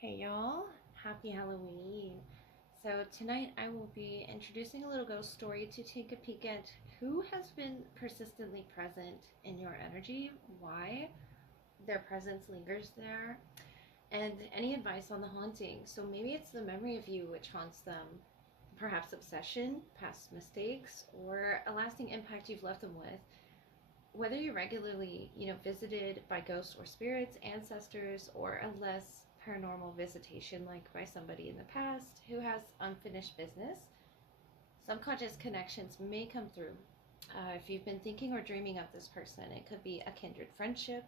Hey y'all, happy Halloween. So tonight I will be introducing a little ghost story to take a peek at who has been persistently present in your energy, why their presence lingers there, and any advice on the haunting. So maybe it's the memory of you which haunts them, perhaps obsession, past mistakes, or a lasting impact you've left them with. Whether you're regularly, visited by ghosts or spirits, ancestors, or a less paranormal visitation like by somebody in the past who has unfinished business, subconscious connections may come through. If you've been thinking or dreaming of this person, it could be a kindred friendship,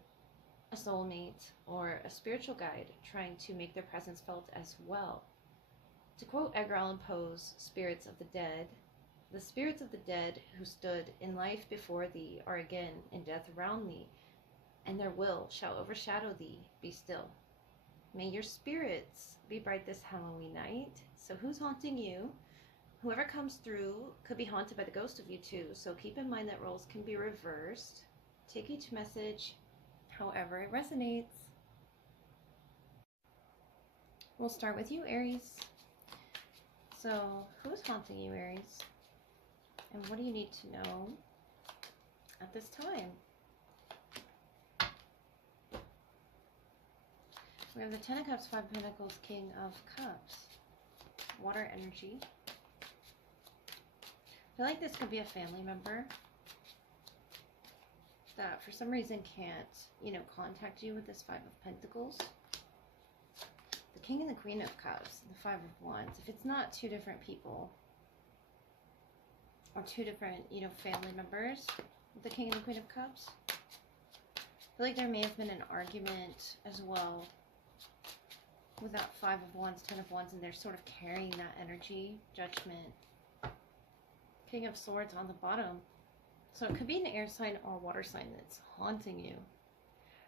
a soulmate, or a spiritual guide trying to make their presence felt as well. To quote Edgar Allan Poe's Spirits of the Dead, the spirits of the dead who stood in life before thee are again in death around thee, and their will shall overshadow thee. Be still. May your spirits be bright this Halloween night. So who's haunting you? Whoever comes through could be haunted by the ghost of you too, so keep in mind that roles can be reversed. Take each message however it resonates. We'll start with you, Aries. So who's haunting you, Aries? And what do you need to know at this time? We have the Ten of Cups, Five of Pentacles, King of Cups. Water energy. I feel like this could be a family member that for some reason can't, contact you with this Five of Pentacles. The King and the Queen of Cups, the Five of Wands. If it's not two different people, or two different, family members with the King and the Queen of Cups, I feel like there may have been an argument as well with that Five of Wands, Ten of Wands, and they're sort of carrying that energy, Judgment. King of Swords on the bottom. So it could be an air sign or water sign that's haunting you.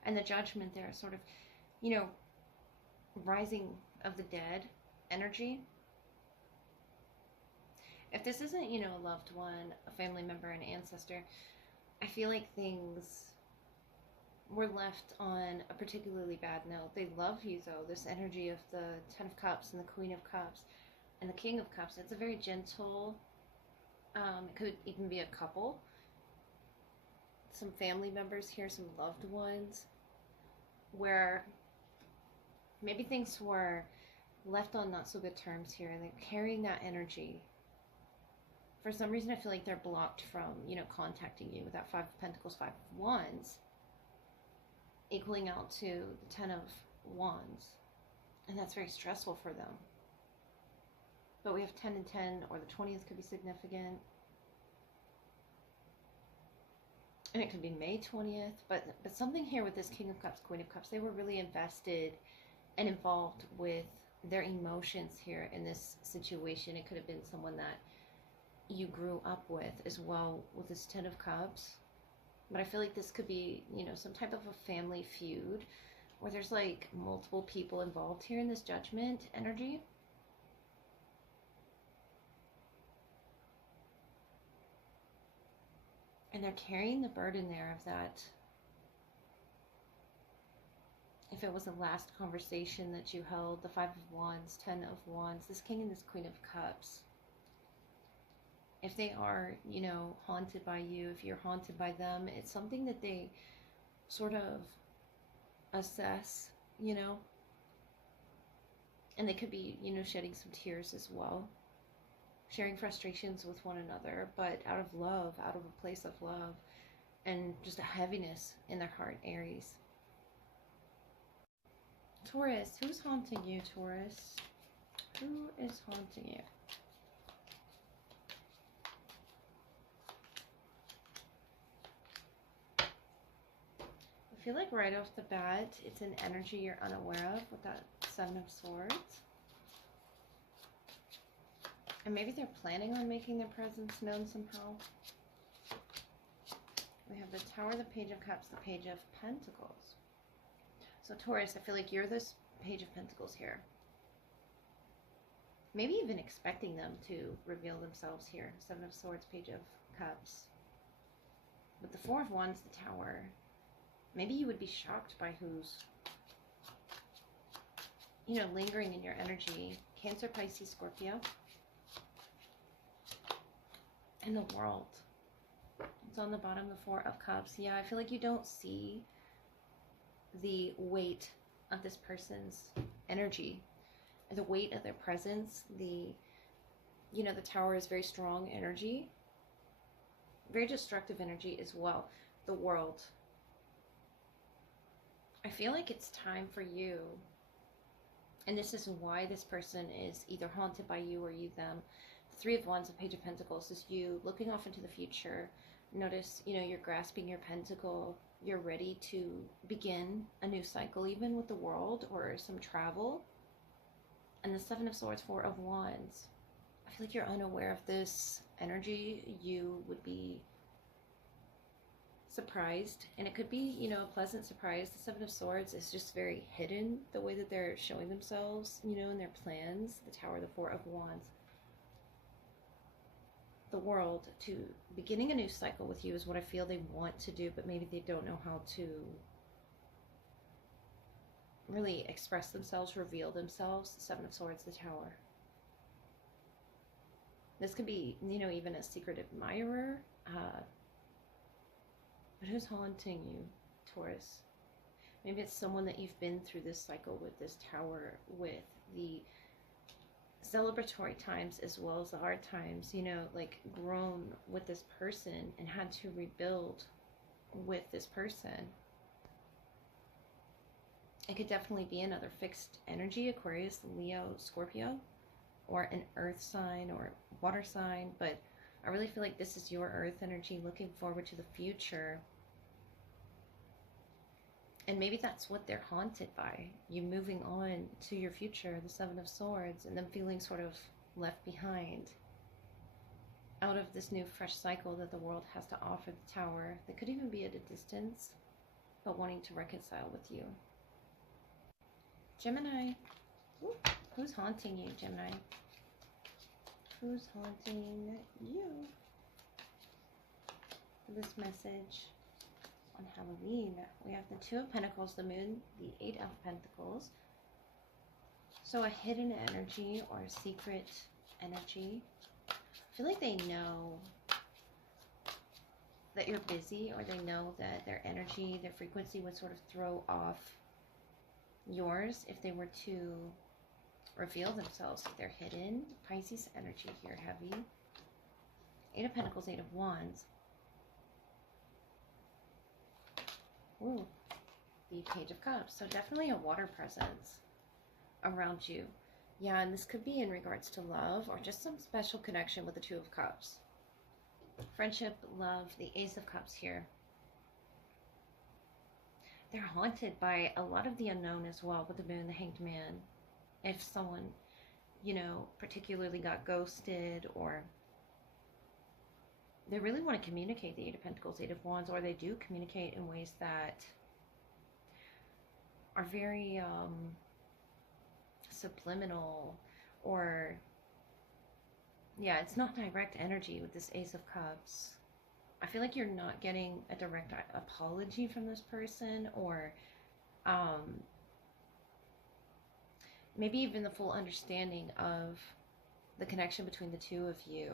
And the Judgment there is sort of, rising of the dead energy. If this isn't, a loved one, a family member, an ancestor, I feel like things were left on a particularly bad note. They love you though. This energy of the Ten of Cups and the Queen of Cups and the King of Cups, it's a very gentle, it could even be a couple, some family members here, some loved ones, where maybe things were left on not so good terms here, and they're carrying that energy. For some reason, I feel like they're blocked from, contacting you with that Five of Pentacles, Five of Wands, equaling out to the Ten of Wands. And that's very stressful for them. But we have 10 and 10, or the 20th could be significant. And it could be May 20th. But something here with this King of Cups, Queen of Cups, they were really invested and involved with their emotions here in this situation. It could have been someone that you grew up with as well with this Ten of Cups. But I feel like this could be, some type of a family feud where there's like multiple people involved here in this Judgment energy. And they're carrying the burden there of that. If it was a last conversation that you held, the Five of Wands, Ten of Wands, this King and this Queen of Cups. If they are, haunted by you, if you're haunted by them, it's something that they sort of assess, and they could be, shedding some tears as well, sharing frustrations with one another, but out of love, out of a place of love, and just a heaviness in their heart, Aries. Taurus, who's haunting you, Taurus? Who is haunting you? I feel like right off the bat, it's an energy you're unaware of with that Seven of Swords. And maybe they're planning on making their presence known somehow. We have the Tower, the Page of Cups, the Page of Pentacles. So Taurus, I feel like you're this Page of Pentacles here. Maybe even expecting them to reveal themselves here. Seven of Swords, Page of Cups. With the Four of Wands, the Tower. Maybe you would be shocked by who's you know, lingering in your energy. Cancer, Pisces, Scorpio. And the World. It's on the bottom, the Four of Cups. Yeah, I feel like you don't see the weight of this person's energy, the weight of their presence. The, you know, the Tower is very strong energy, very destructive energy as well. The World. I feel like it's time for you, and this is why this person is either haunted by you or you them. The Three of Wands, the Page of Pentacles is you looking off into the future. Notice, you know, you're grasping your pentacle. You're ready to begin a new cycle, even with the World or some travel. And the Seven of Swords, Four of Wands. I feel like you're unaware of this energy. You would be surprised, and it could be, you know, a pleasant surprise. The Seven of Swords is just very hidden, the way that they're showing themselves, you know, in their plans. The Tower, the Four of Wands. The World, to beginning a new cycle with you is what I feel they want to do, but maybe they don't know how to really express themselves, reveal themselves. The Seven of Swords, the Tower. This could be, you know, even a secret admirer. But who's haunting you, Taurus? Maybe it's someone that you've been through this cycle with, this Tower, with the celebratory times as well as the hard times, you know, like grown with this person and had to rebuild with this person. It could definitely be another fixed energy, Aquarius, Leo, Scorpio, or an earth sign or water sign, but I really feel like this is your earth energy looking forward to the future. And maybe that's what they're haunted by. You moving on to your future, the Seven of Swords, and them feeling sort of left behind out of this new fresh cycle that the world has to offer, the Tower. They could even be at a distance, but wanting to reconcile with you. Gemini. Ooh, who's haunting you, Gemini? Who's haunting you? This message on Halloween. We have the Two of Pentacles, the Moon, the Eight of Pentacles. So a hidden energy or a secret energy. I feel like they know that you're busy, or they know that their energy, their frequency would sort of throw off yours if they were to reveal themselves. If they're hidden. Pisces energy here, heavy. Eight of Pentacles, Eight of Wands. Ooh, the Page of Cups. So definitely a water presence around you. Yeah, and this could be in regards to love or just some special connection with the Two of Cups. Friendship, love, the Ace of Cups here. They're haunted by a lot of the unknown as well with the Moon, the Hanged Man. If someone, you know, particularly got ghosted, or they really want to communicate, the Eight of Pentacles, Eight of Wands, or they do communicate in ways that are very subliminal, or yeah, it's not direct energy with this Ace of Cups. I feel like you're not getting a direct apology from this person, or maybe even the full understanding of the connection between the two of you.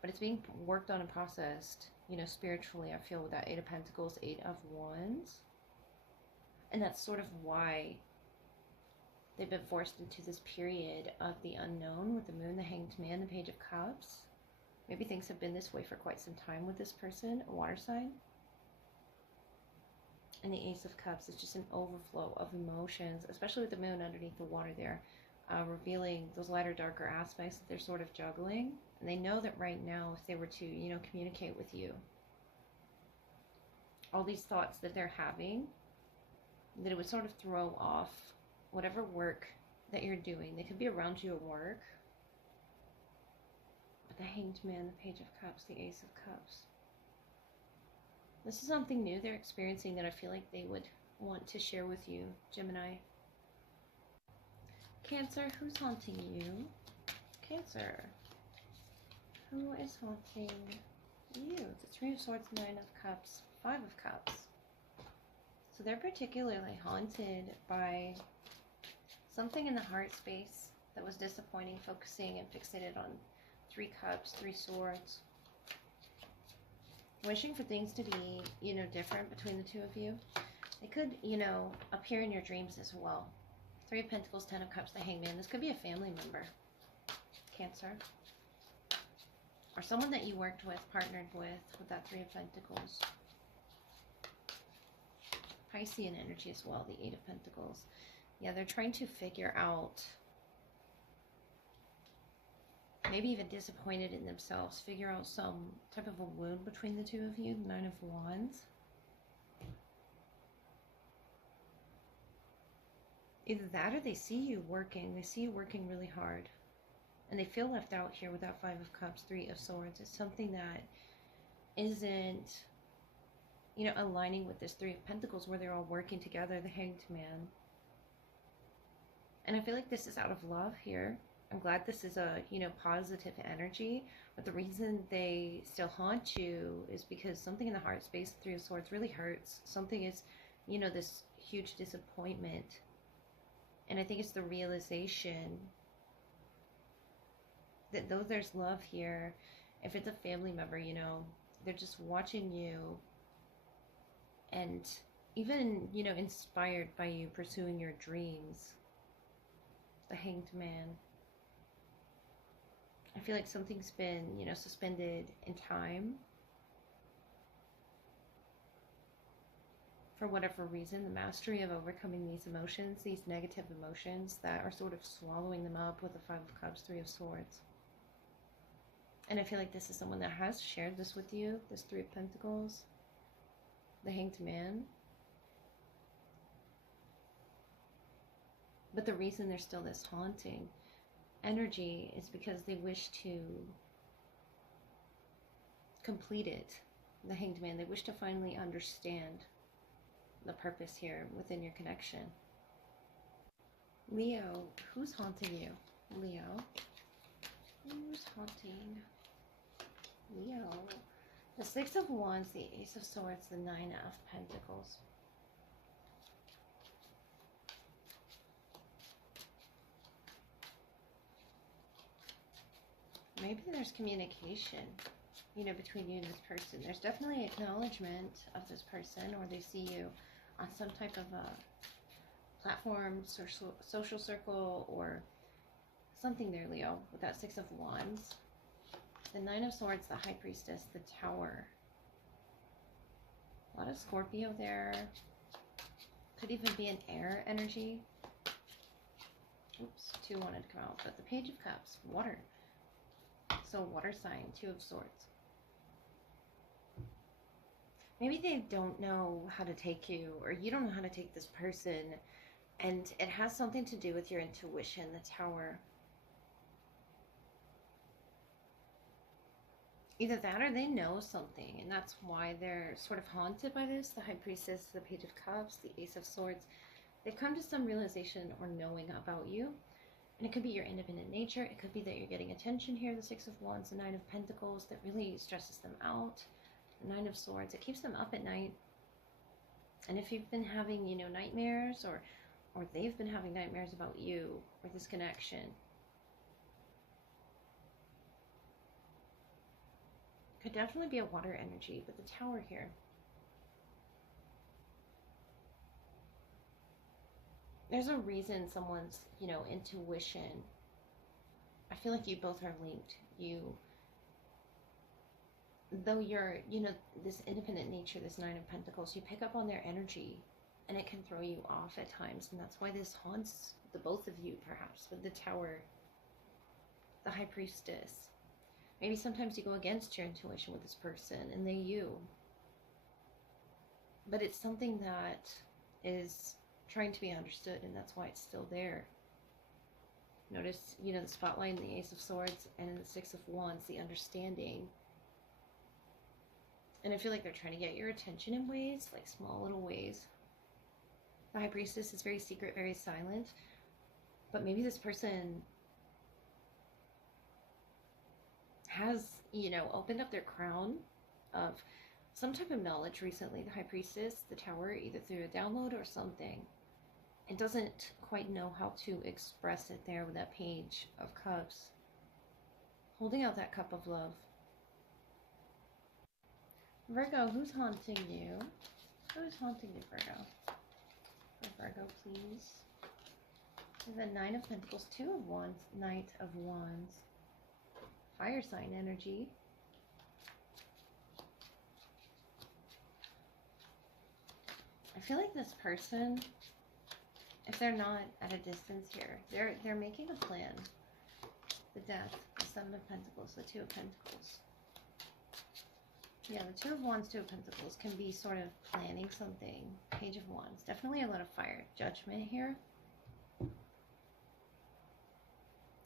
But it's being worked on and processed, you know, spiritually, I feel, with that Eight of Pentacles, Eight of Wands. And that's sort of why they've been forced into this period of the unknown with the Moon, the Hanged Man, the Page of Cups. Maybe things have been this way for quite some time with this person, a water sign. And the Ace of Cups is just an overflow of emotions, especially with the Moon underneath the water there, revealing those lighter, darker aspects that they're sort of juggling. And they know that right now, if they were to, you know, communicate with you, all these thoughts that they're having, that it would sort of throw off whatever work that you're doing. They could be around you at work. But the Hanged Man, the Page of Cups, the Ace of Cups. This is something new they're experiencing that I feel like they would want to share with you, Gemini. Cancer, who's haunting you? Cancer. Who is haunting you? The Three of Swords, Nine of Cups, Five of Cups. So they're particularly haunted by Something in the heart space that was disappointing, focusing and fixated on 3 cups, 3 swords. Wishing for things to be, different between the two of you. It could, appear in your dreams as well. 3 of Pentacles, 10 of Cups, the Hangman. This could be a family member. Cancer. Or someone that you worked with, partnered with that 3 of Pentacles. Piscean energy as well, the 8 of Pentacles. Yeah, they're trying to figure out, maybe even disappointed in themselves, figure out some type of a wound between the two of you. 9 of Wands. Either that or they see you working. They see you working really hard. And they feel left out here with that 5 of Cups, 3 of Swords. It's something that isn't, aligning with this 3 of Pentacles where they're all working together, the Hanged Man. And I feel like this is out of love here. I'm glad this is a, positive energy. But the reason they still haunt you is because something in the heart space, 3 of Swords, really hurts. Something is, this huge disappointment. And I think it's the realization that though there's love here, if it's a family member, they're just watching you and even, inspired by you pursuing your dreams. The Hanged Man. I feel like something's been, suspended in time. For whatever reason, the mastery of overcoming these emotions, these negative emotions that are sort of swallowing them up with the 5 of Cups, 3 of Swords. And I feel like this is someone that has shared this with you, this 3 of Pentacles, the Hanged Man. But the reason there's still this haunting energy is because they wish to complete it, the Hanged Man. They wish to finally understand the purpose here within your connection. Leo, who's haunting you? Leo, who's haunting Leo? The 6 of Wands, the Ace of Swords, the 9 of Pentacles. Maybe there's communication, between you and this person. There's definitely acknowledgement of this person, or they see you on some type of a platform, social circle, or something there, Leo, with that 6 of Wands. The 9 of Swords, the High Priestess, the Tower. A lot of Scorpio there. Could even be an air energy. Oops, 2 wanted to come out, but the Page of Cups, water. So water sign, 2 of Swords. Maybe they don't know how to take you, or you don't know how to take this person, and it has something to do with your intuition, the Tower. Either that or they know something, and that's why they're sort of haunted by this. The High Priestess, the Page of Cups, the Ace of Swords. They've come to some realization or knowing about you. And it could be your independent nature. It could be that you're getting attention here, the 6 of Wands, the 9 of Pentacles, that really stresses them out. The 9 of Swords, it keeps them up at night. And if you've been having, nightmares, or they've been having nightmares about you or this connection, could definitely be a water energy, but the Tower here. There's a reason someone's, intuition. I feel like you both are linked. Though you're, this independent nature, this 9 of Pentacles, you pick up on their energy and it can throw you off at times. And that's why this haunts the both of you, perhaps, with the Tower, the High Priestess. Maybe sometimes you go against your intuition with this person and they you. But it's something that is trying to be understood, and that's why it's still there. Notice, the spotlight in the Ace of Swords and in the 6 of Wands, the understanding. And I feel like they're trying to get your attention in ways, like small little ways. The High Priestess is very secret, very silent. But maybe this person has, opened up their crown of some type of knowledge recently. The High Priestess, the Tower, either through a download or something. It doesn't quite know how to express it there with that Page of Cups. Holding out that cup of love. Virgo, who's haunting you? Who's haunting you, Virgo? For Virgo, please. The Nine of Pentacles, Two of Wands, Knight of Wands. Fire sign energy. I feel like this person, if they're not at a distance here, they're making a plan. The Death, the Seven of Pentacles, the Two of Pentacles. Yeah, the Two of Wands, Two of Pentacles can be sort of planning something. Page of Wands, definitely a lot of fire. Judgment here.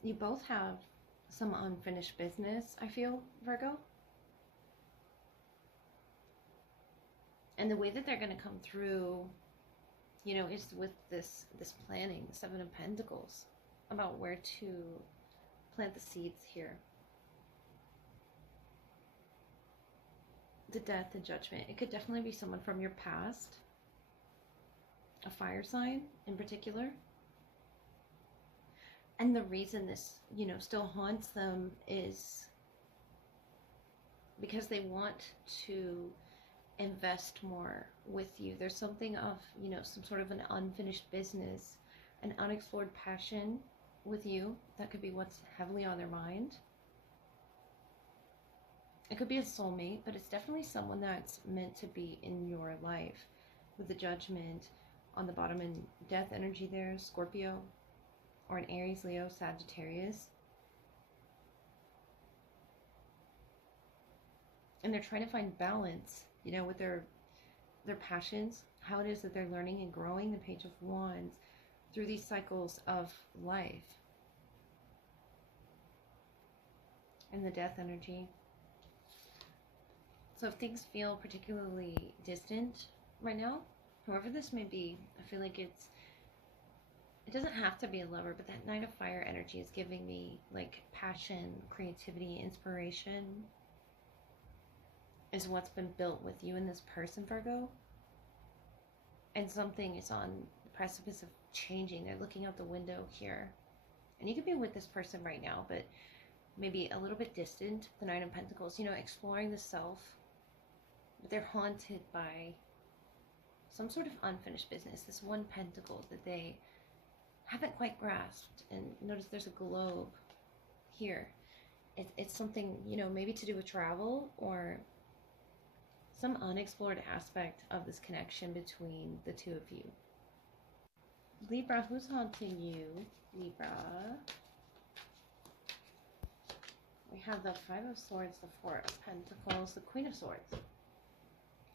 You both have some unfinished business, I feel, Virgo. And the way that they're going to come through, you know, is with this planning, the Seven of Pentacles, about where to plant the seeds here. The Death and Judgment. It could definitely be someone from your past, a fire sign in particular. And the reason this, you know, still haunts them is because they want to invest more with you. There's something of, you know, some sort of an unfinished business, an unexplored passion with you. That could be what's heavily on their mind. It could be a soulmate, but it's definitely someone that's meant to be in your life. With the Judgment on the bottom and Death energy there, Scorpio, or an Aries, Leo, Sagittarius. And they're trying to find balance, you know, with their passions, how it is that they're learning and growing, the Page of Wands, through these cycles of life. And the Death energy. So if things feel particularly distant right now, whoever this may be, I feel like it doesn't have to be a lover, but that Knight of Fire energy is giving me like passion, creativity, inspiration is what's been built with you and this person, Virgo. And something is on the precipice of changing. They're looking out the window here. And you could be with this person right now, but maybe a little bit distant. The Nine of Pentacles, you know, exploring the self. But they're haunted by some sort of unfinished business. This One Pentacle that they haven't quite grasped. And notice there's a globe here. It's something, you know, maybe to do with travel or some unexplored aspect of this connection between the two of you. Libra, who's haunting you? Libra. We have the Five of Swords, the Four of Pentacles, the Queen of Swords.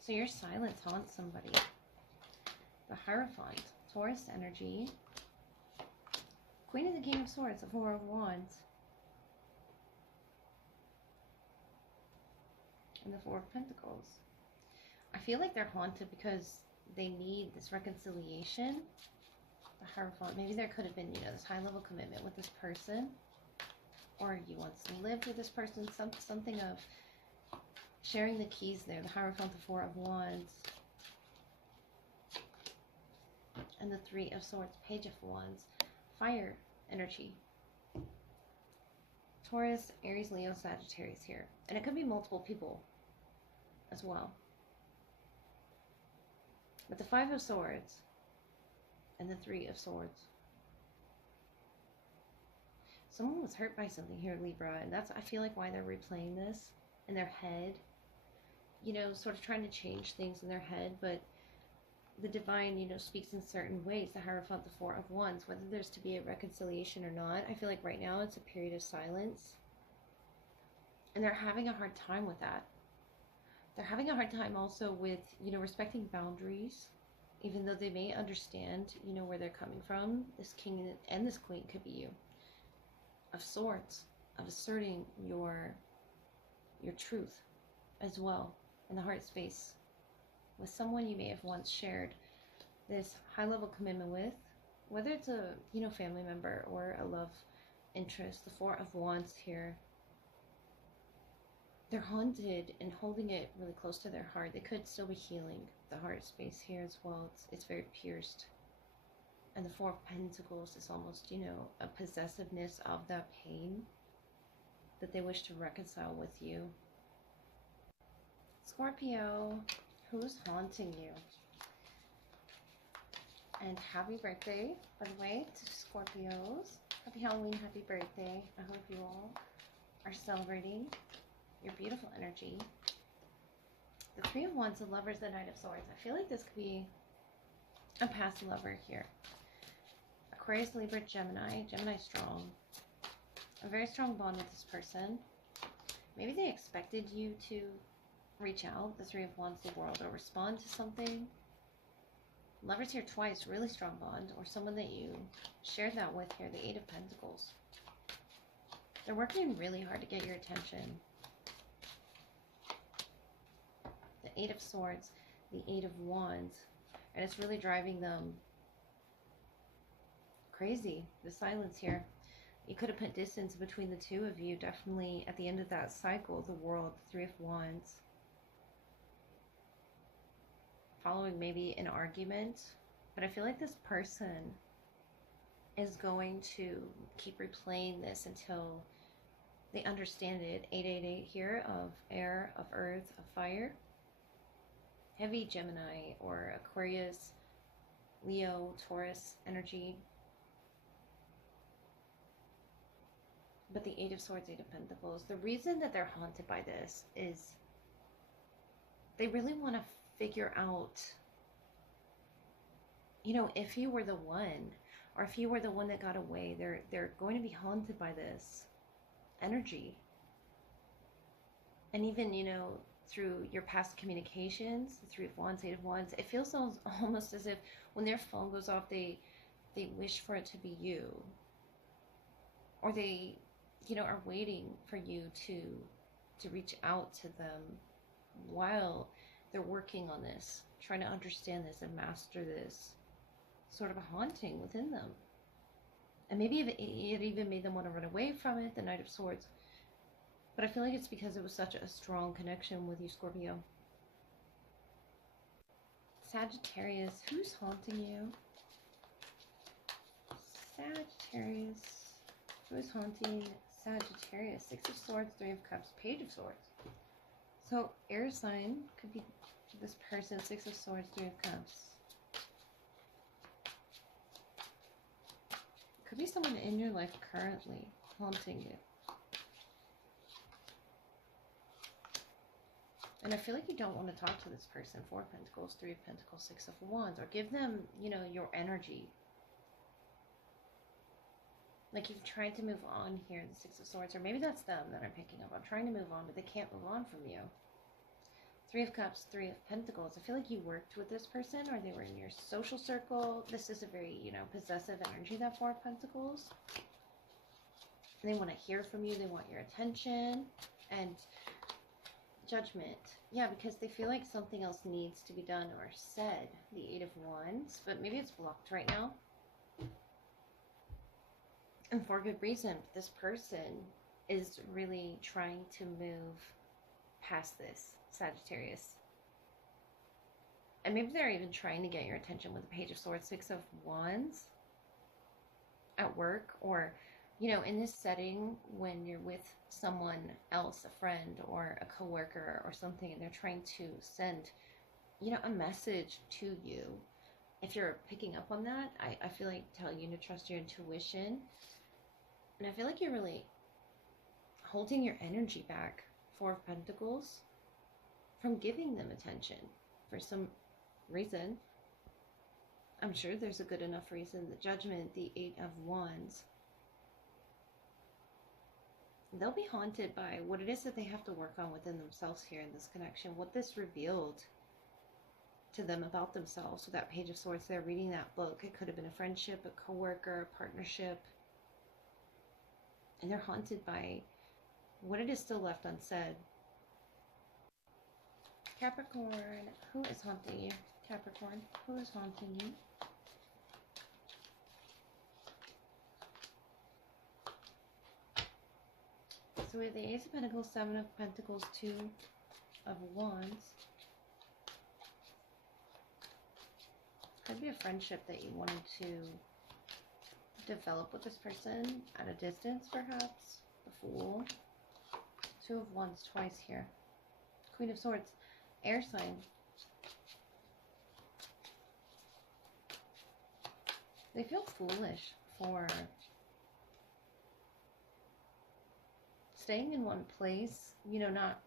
So your silence haunts somebody. The Hierophant, Taurus energy. Queen of the King of Swords, the Four of Wands. And the Four of Pentacles. I feel like they're haunted because they need this reconciliation. The Hierophant, maybe there could have been, you know, this high-level commitment with this person. Or you once lived with this person, something of sharing the keys there. The Hierophant, the Four of Wands. And the Three of Swords, Page of Wands. Fire energy. Taurus, Aries, Leo, Sagittarius here. And it could be multiple people as well. But the Five of Swords and the Three of Swords. Someone was hurt by something here, Libra, and that's, I feel like, why they're replaying this in their head. You know, sort of trying to change things in their head, but the divine, you know, speaks in certain ways. The Hierophant, the Four of Wands, whether there's to be a reconciliation or not, I feel like right now it's a period of silence. And they're having a hard time with that. They're having a hard time also with, you know, respecting boundaries, even though they may understand, you know, where they're coming from. This King and this Queen could be you. Of Swords, of asserting your truth as well in the heart space with someone you may have once shared this high-level commitment with, whether it's a, you know, family member or a love interest. The Four of Wands here. They're haunted and holding it really close to their heart. They could still be healing the heart space here as well. It's very pierced. And the Four of Pentacles is almost, you know, a possessiveness of that pain that they wish to reconcile with you. Scorpio, who's haunting you? And happy birthday, by the way, to Scorpios. Happy Halloween, happy birthday. I hope you all are celebrating your beautiful energy. The Three of Wands, the Lovers, the Knight of Swords. I feel like this could be a past lover here. Aquarius, Libra, Gemini. Gemini strong. A very strong bond with this person. Maybe they expected you to reach out, the Three of Wands, the World, or respond to something. Lovers here twice, really strong bond, or someone that you shared that with here, the Eight of Pentacles. They're working really hard to get your attention. The Eight of Swords, the Eight of Wands, and it's really driving them crazy, the silence here. You could have put distance between the two of you, definitely at the end of that cycle, the World, the Three of Wands. Following maybe an argument, but I feel like this person is going to keep replaying this until they understand it. 888 here, of air, of earth, of fire. Heavy Gemini or Aquarius, Leo, Taurus energy. But the Eight of Swords, Eight of Pentacles, the reason that they're haunted by this is they really want to figure out, you know, if you were the one, or if you were the one that got away. They're going to be haunted by this energy. And even, you know, through your past communications, the Three of Wands, Eight of Wands, it feels almost as if when their phone goes off, they wish for it to be you. Or they, you know, are waiting for you to reach out to them while they're working on this, trying to understand this and master this. Sort of a haunting within them. And maybe it even made them want to run away from it, the Knight of Swords. But I feel like it's because it was such a strong connection with you, Scorpio. Sagittarius, who's haunting you? Sagittarius, who is haunting Sagittarius? Six of Swords, Three of Cups, Page of Swords. So air sign could be this person. Six of Swords, Three of Cups. Could be someone in your life currently haunting you. And I feel like you don't want to talk to this person. Four of Pentacles, Three of Pentacles, Six of Wands, or give them, you know, your energy. Like you've tried to move on here, the Six of Swords, or maybe that's them that I'm picking up. I'm trying to move on, but they can't move on from you. Three of Cups, Three of Pentacles. I feel like you worked with this person, or they were in your social circle. This is a very, you know, possessive energy, that Four of Pentacles. They want to hear from you. They want your attention. And Judgment. Yeah, because they feel like something else needs to be done or said. The Eight of Wands. But maybe it's blocked right now. And for good reason. This person is really trying to move past this, Sagittarius. And maybe they're even trying to get your attention with the Page of Swords, Six of Wands at work, or, you know, in this setting when you're with someone else, a friend or a coworker or something, and they're trying to send, you know, a message to you. If you're picking up on that, I feel like telling you to trust your intuition. And I feel like you're really holding your energy back, Four of Pentacles, from giving them attention for some reason. I'm sure there's a good enough reason. The Judgment, the Eight of Wands. They'll be haunted by what it is that they have to work on within themselves here in this connection. What this revealed to them about themselves. So that Page of Swords, they're reading that book. It could have been a friendship, a coworker, a partnership. And they're haunted by what it is still left unsaid. Capricorn, who is haunting you? Capricorn, who is haunting you? So we have the Ace of Pentacles, Seven of Pentacles, Two of Wands. Could be a friendship that you wanted to develop with this person at a distance, perhaps. The Fool. Two of Wands twice here. Queen of Swords. Air sign. They feel foolish for staying in one place, you know, not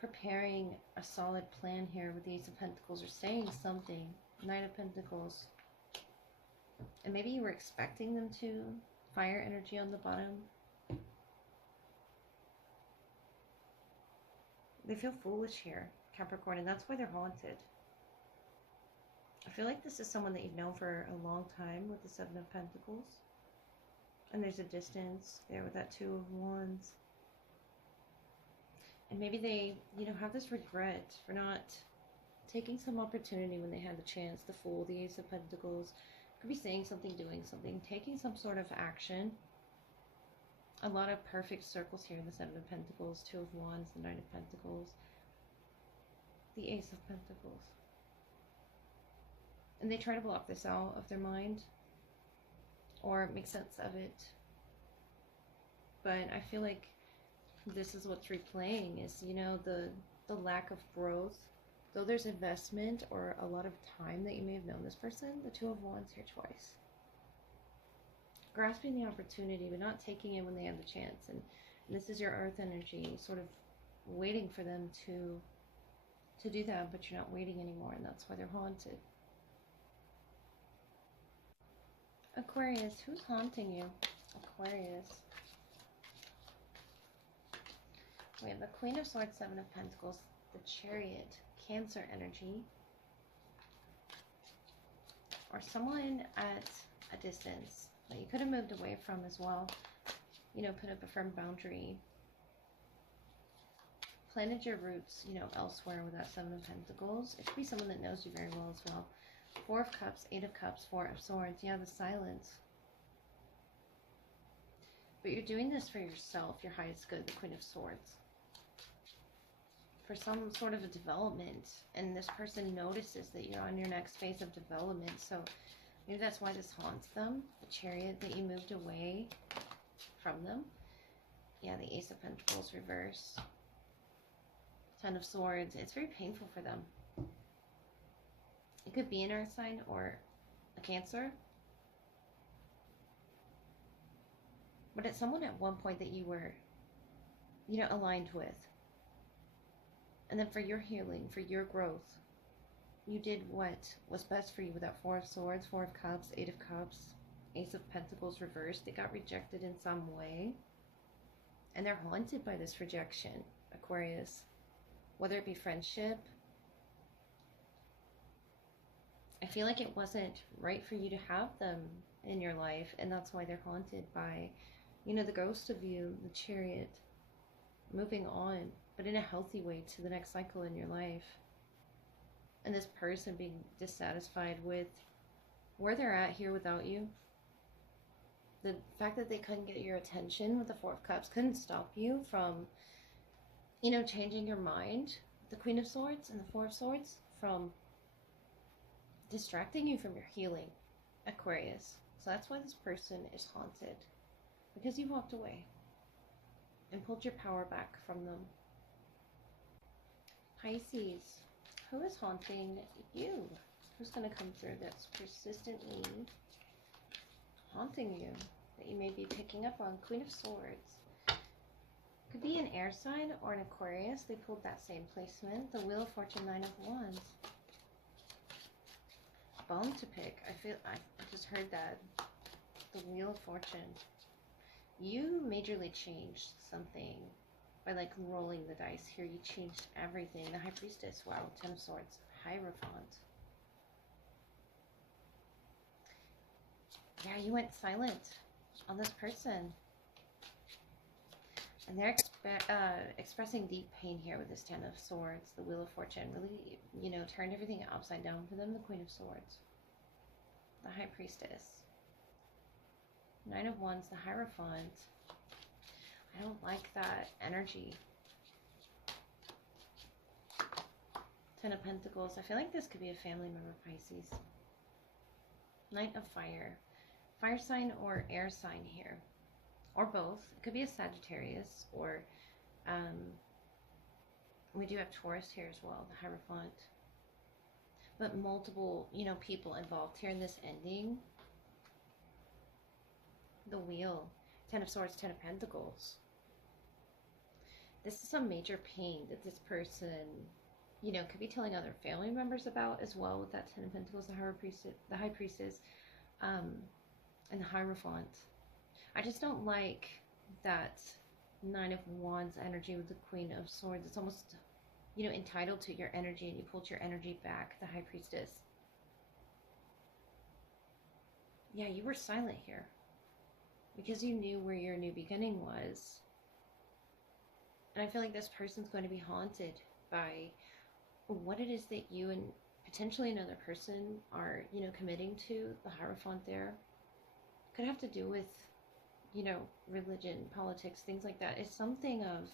preparing a solid plan here with the Ace of Pentacles, or saying something. Knight of Pentacles. And maybe you were expecting them to. Fire energy on the bottom. They feel foolish here, Capricorn, and that's why they're haunted. I feel like this is someone that you've known for a long time with the Seven of Pentacles. And there's a distance there with that Two of Wands. And maybe they, you know, have this regret for not taking some opportunity when they had the chance. The Fool, the Ace of Pentacles. Could be saying something, doing something, taking some sort of action. A lot of perfect circles here in the Seven of Pentacles. Two of Wands, the Knight of Pentacles. The Ace of Pentacles. And they try to block this out of their mind. Or make sense of it. But I feel like this is what's replaying is, you know, the lack of growth. Though there's investment or a lot of time that you may have known this person, the Two of Wands here twice. Grasping the opportunity, but not taking it when they have the chance. And this is your earth energy, sort of waiting for them to do that, but you're not waiting anymore, and that's why they're haunted. Aquarius, who's haunting you? Aquarius. We have the Queen of Swords, Seven of Pentacles, the Chariot, Cancer energy, or someone at a distance that you could have moved away from as well. You know, put up a firm boundary. Planted your roots, you know, elsewhere with that Seven of Pentacles. It could be someone that knows you very well as well. Four of Cups, Eight of Cups, Four of Swords. Yeah, the silence. But you're doing this for yourself, your highest good, the Queen of Swords. For some sort of a development, and this person notices that you're on your next phase of development, so maybe that's why this haunts them. The Chariot, that you moved away from them. Yeah, the Ace of Pentacles reverse. Ten of Swords. It's very painful for them. It could be an earth sign or a Cancer, but it's someone at one point that you were, you know, aligned with. And then for your healing, for your growth, you did what was best for you with that Four of Swords, Four of Cups, Eight of Cups, Ace of Pentacles reversed. They got rejected in some way. And they're haunted by this rejection, Aquarius. Whether it be friendship. I feel like it wasn't right for you to have them in your life. And that's why they're haunted by, you know, the ghost of you, the Chariot, moving on. But in a healthy way to the next cycle in your life. And this person being dissatisfied with where they're at here without you. The fact that they couldn't get your attention with the Four of Cups couldn't stop you from, you know, changing your mind. The Queen of Swords and the Four of Swords, from distracting you from your healing, Aquarius. So that's why this person is haunted. Because you walked away and pulled your power back from them. Pisces, who is haunting you? Who's going to come through that's persistently haunting you, that you may be picking up on? Queen of Swords. Could be an air sign or an Aquarius. They pulled that same placement. The Wheel of Fortune, Nine of Wands. Bone to pick. I just heard that. The Wheel of Fortune. You majorly changed something. By like rolling the dice here, you changed everything. The High Priestess, wow, Ten of Swords, Hierophant. Yeah, you went silent on this person. And they're expressing deep pain here with this Ten of Swords, the Wheel of Fortune. Really, you know, turned everything upside down for them. The Queen of Swords, the High Priestess, Nine of Wands, the Hierophant. I don't like that energy. Ten of Pentacles. I feel like this could be a family member, Pisces. Knight of Fire. Fire sign or air sign here. Or both. It could be a Sagittarius, or we do have Taurus here as well, the Hierophant. But multiple, people involved here in this ending. The Wheel. Ten of Swords, Ten of Pentacles. This is some major pain that this person, could be telling other family members about as well, with that Ten of Pentacles, the High Priestess, and the Hierophant. I just don't like that Nine of Wands energy with the Queen of Swords. It's almost, entitled to your energy, and you pulled your energy back, the High Priestess. Yeah, you were silent here because you knew where your new beginning was. And I feel like this person's going to be haunted by what it is that you and potentially another person are, committing to. The Hierophant there could have to do with, religion, politics, things like that. It's something of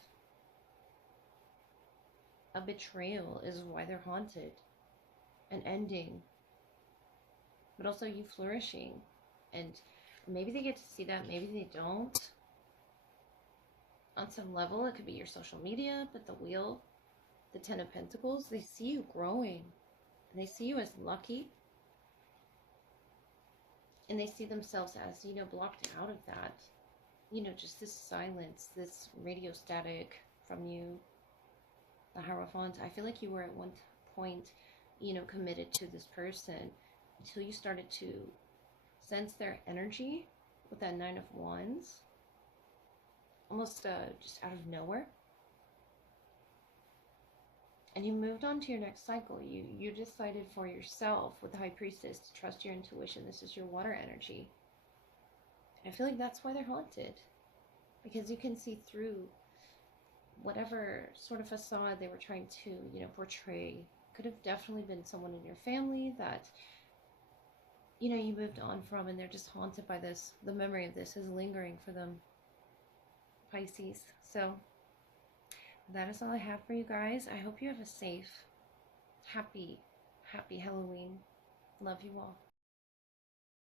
a betrayal is why they're haunted. An ending. But also you flourishing. And maybe they get to see that, maybe they don't. On some level, it could be your social media, but the Wheel, the Ten of Pentacles, they see you growing. And they see you as lucky. And they see themselves as, blocked out of that. Just this silence, this radio static from you. The Hierophant, I feel like you were at one point, committed to this person until you started to sense their energy with that Nine of Wands. Almost just out of nowhere. And you moved on to your next cycle. You decided for yourself with the High Priestess to trust your intuition. This is your water energy. And I feel like that's why they're haunted. Because you can see through whatever sort of facade they were trying to, portray. Could have definitely been someone in your family that, you moved on from, and they're just haunted by this. The memory of this is lingering for them. Pisces. So that is all I have for you guys. I hope you have a safe, happy Halloween. Love you all.